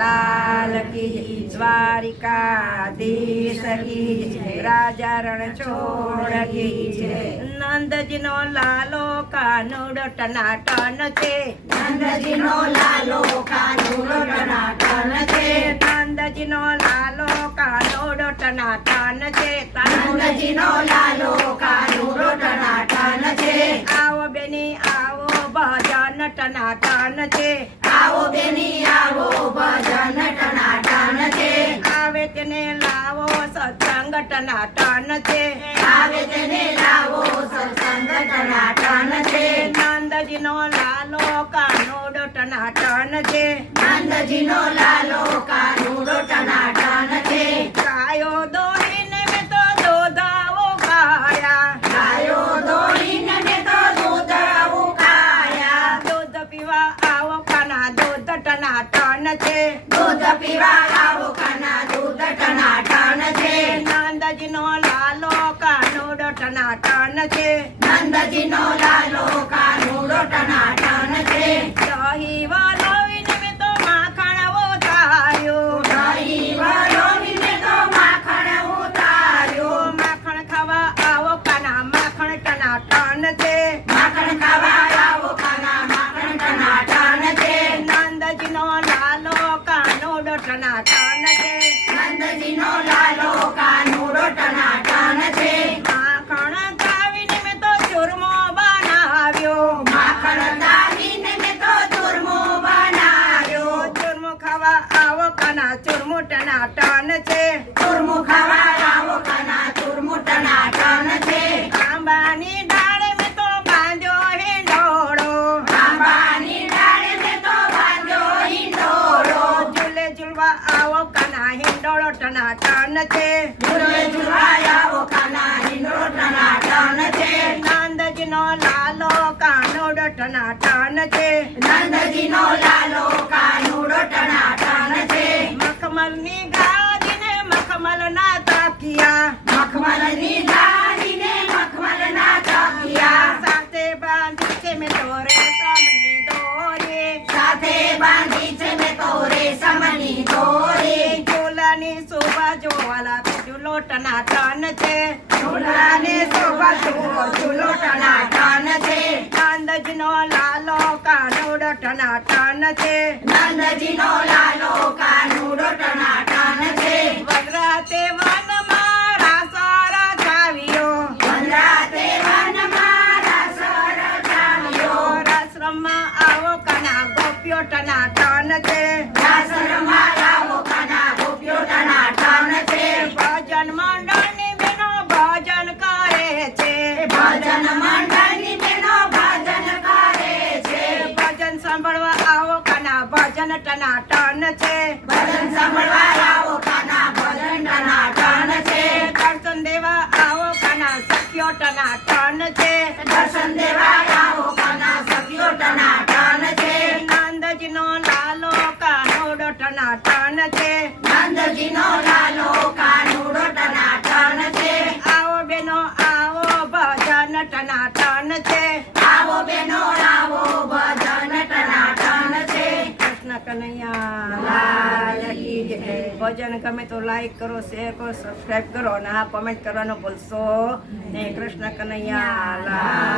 લાલ કી દ્વારિકાધીશ કી રાજા રણછોડ કી છે. નંદજીનો લાલો કાનુડો ટનાટન છે. નંદજીનો લાલો કાનુડો ટનાટન છે. નંદજીનો લાલો કાનુડો ટનાટન છે. નંદજીનો લાલો કાનુડો ટનાટન છે. આવો બેની આવો ભજન ટનાટન છે. આવો બેની આવો ભજન ટનાટન છે. આવે તેને લાવો સત્સંગ ટનાટન છે. આવે તેને લાવો સત્સંગ ટનાટન છે. નંદજીનો લાલો કાનુડો ટનાટન છે. નંદજીનો લાલો કાનુડો ટનાટન છે. ગાયો દોડીને મેં તો દોધાવો ખાયા. ગાયો દોડીને મેં તો દૂધ ઉકાળ્યા. દૂધ પીવા આવો કાના દૂધ ટનાટન છે. દૂધ પીવા આવો કાના દૂધ ટનાટન છે. નંદજીનો લાલો કાનુડો ટનાટન છે. નંદજીનો લાલો કાનુડો ટનાટન છે. દહીં વલોવીને મેં તો માખણ ઉતાર્યું. દહીં વલોવીને તો માખણ ઉતાર્યું. માખણ ખાવા આવો કાના માખણ ટનાટન છે. માખણ ખાવા આવો કાના માખણ ટનાટન છે. નંદજીનો લાલો કાનુડો ટનાટન છે. નંદજીનો લાલો કાનુડો ટનાટન છે. માખણ ખાવીને મેં તો ચૂરમો બનાવ્યો. માખણ તાવીને મેં તો ચૂરમો બનાવ્યો. ચૂરમો ખાવા આવો કાના ચૂરમો ટનાટન છે. ચૂરમો ખાવા આવો કાના ચૂરમો ટનાટન છે. આંબાની ડાળે મેં તો બાંધ્યો હિંડોળો. આંબાની ડાળે મેં તો બાંધ્યો હિંડોળો. ઝૂલે ઝૂલવા આવો કાના હિંડોળો ટનાટન છે. ઝૂલે ઝૂલવા આવો કાના હિંડોળો ટનાટન છે. નંદજીનો લાલો કાનુડો ટનાટન છે. નંદજીનો લાલો કાનુડો ટનાટન છે. મખમલની ગાદીને મખમલના તકિયા. મખમલની ગાડીને મખમલના તકિયા. સાથે બાંધી છે મેં તો રેશમની દોરી. સાથે બાંધી છે મેં તો રેશમની દોરી. ઝૂલાની શોભા જોવાલા ઝૂલો ટનાટન છે. ઝૂલાને શોભા જુઓ ઝૂલો ટનાટન છે. નંદજીનો લાલો કાનુડો ટનાટન છે. નંદજીનો લાલો કાનુડો ટનાટન છે. વનરાતે વનમાં રાસર ચાવ્યો. વનરાતે વનમાં રસ રચાવ્યો. આશ્રમમાં આવો કાના ગોપ્યો ટનાટન છે. આશ્રમમાં આવો કાના ગોપીઓ ટનાટન છે. ભજન મંડળની બહેનો ભજન કરે છે. ભજન મંડળની બહેનો ભજન કરે છે. ભજન સાંભળવા આવો કાના ભજન ટનાટન છે. ભજન સાંભળવા આવો કાના ભજન ટનાટન છે. દર્શન દેવા આવો કાના સખ્યો ટનાટન છે. દર્શન દેવા આવો કાના સખીઓ ટનાટન છે. નંદજીનો લાલો કાનુડો ટનાટન છે. નંદજીનો લાલો કાનુડો ટનાટન છે. આવો બેનો આવો ભજન ટનાટન છે. આવો બેનો આવો ભજન ટનાટન છે. કૃષ્ણ કનૈયા લાલ કી જય. ભજન ગમે તો લાઈક કરો, શેર કરો, સબસ્ક્રાઇબ કરો અને હા કોમેન્ટ કરવાનું ભૂલશો નહીં. કૃષ્ણ કનૈયા લાલ